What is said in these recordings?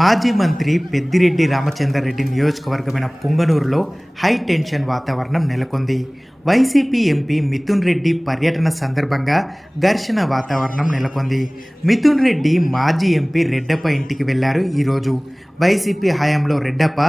మాజీ మంత్రి పెద్దిరెడ్డి రామచంద్రారెడ్డి నియోజకవర్గమైన పుంగనూరులో హై టెన్షన్ వాతావరణం నెలకొంది. వైసీపీ ఎంపీ మిథున్ రెడ్డి పర్యటన సందర్భంగా ఘర్షణ వాతావరణం నెలకొంది. మిథున్ రెడ్డి మాజీ ఎంపీ రెడ్డప్ప ఇంటికి వెళ్ళారు ఈరోజు. వైసీపీ హయాంలో రెడ్డప్ప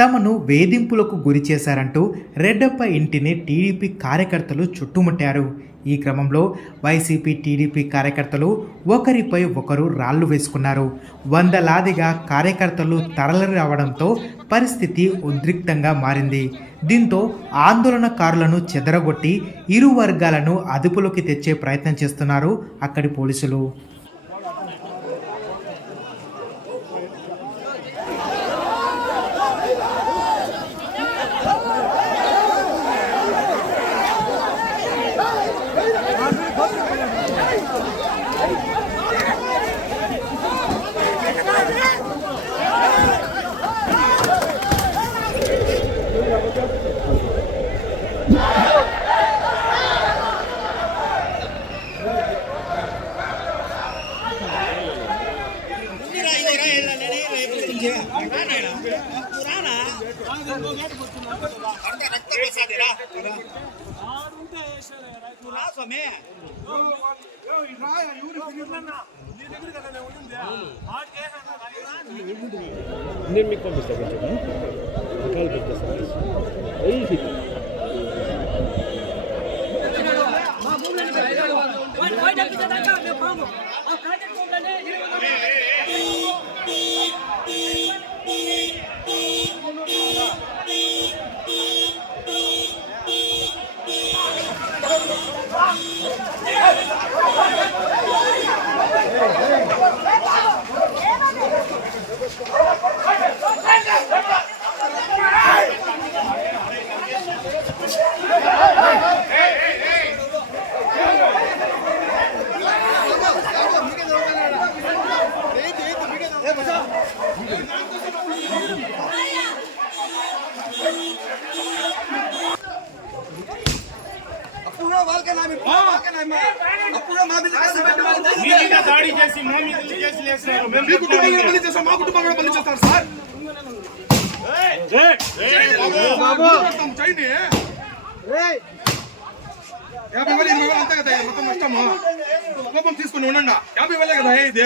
తమను వేధింపులకు గురి చేశారంటూ రెడ్డప్ప ఇంటిని టీడీపీ కార్యకర్తలు చుట్టుముట్టారు. ఈ క్రమంలో వైసీపీ టీడీపీ కార్యకర్తలు ఒకరిపై ఒకరు రాళ్ళు వేసుకున్నారు. వందలాదిగా కార్యకర్తలు తరలి రావడంతో పరిస్థితి ఉద్రిక్తంగా మారింది. దీంతో ఆందోళనకారులను చెదరగొట్టి ఇరు వర్గాలను అదుపులోకి తెచ్చే ప్రయత్నం చేస్తున్నారు అక్కడి పోలీసులు. నేను మీకు పంపిస్తాను కొంచెం. కాల్ పెట్టేస్తాను దాడి చేసి మా మీద కేసులు వేస్తున్నారు మేము మీ కుటుంబం కూడా బలి చేస్తాం మా కుటుంబం కూడా బలి చేస్తారు సార్ బాబు చేయండి యాభై వేలు ఇరవై వేలు అంతే కదా మొత్తం నష్టము కోపం తీసుకుని ఉండండి యాభై వేలే కదా ఇది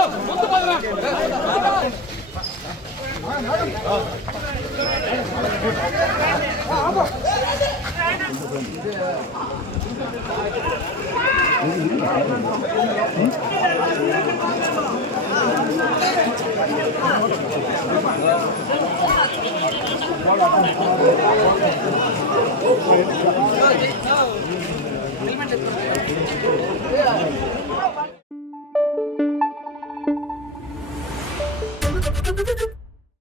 ஹெல்மெட்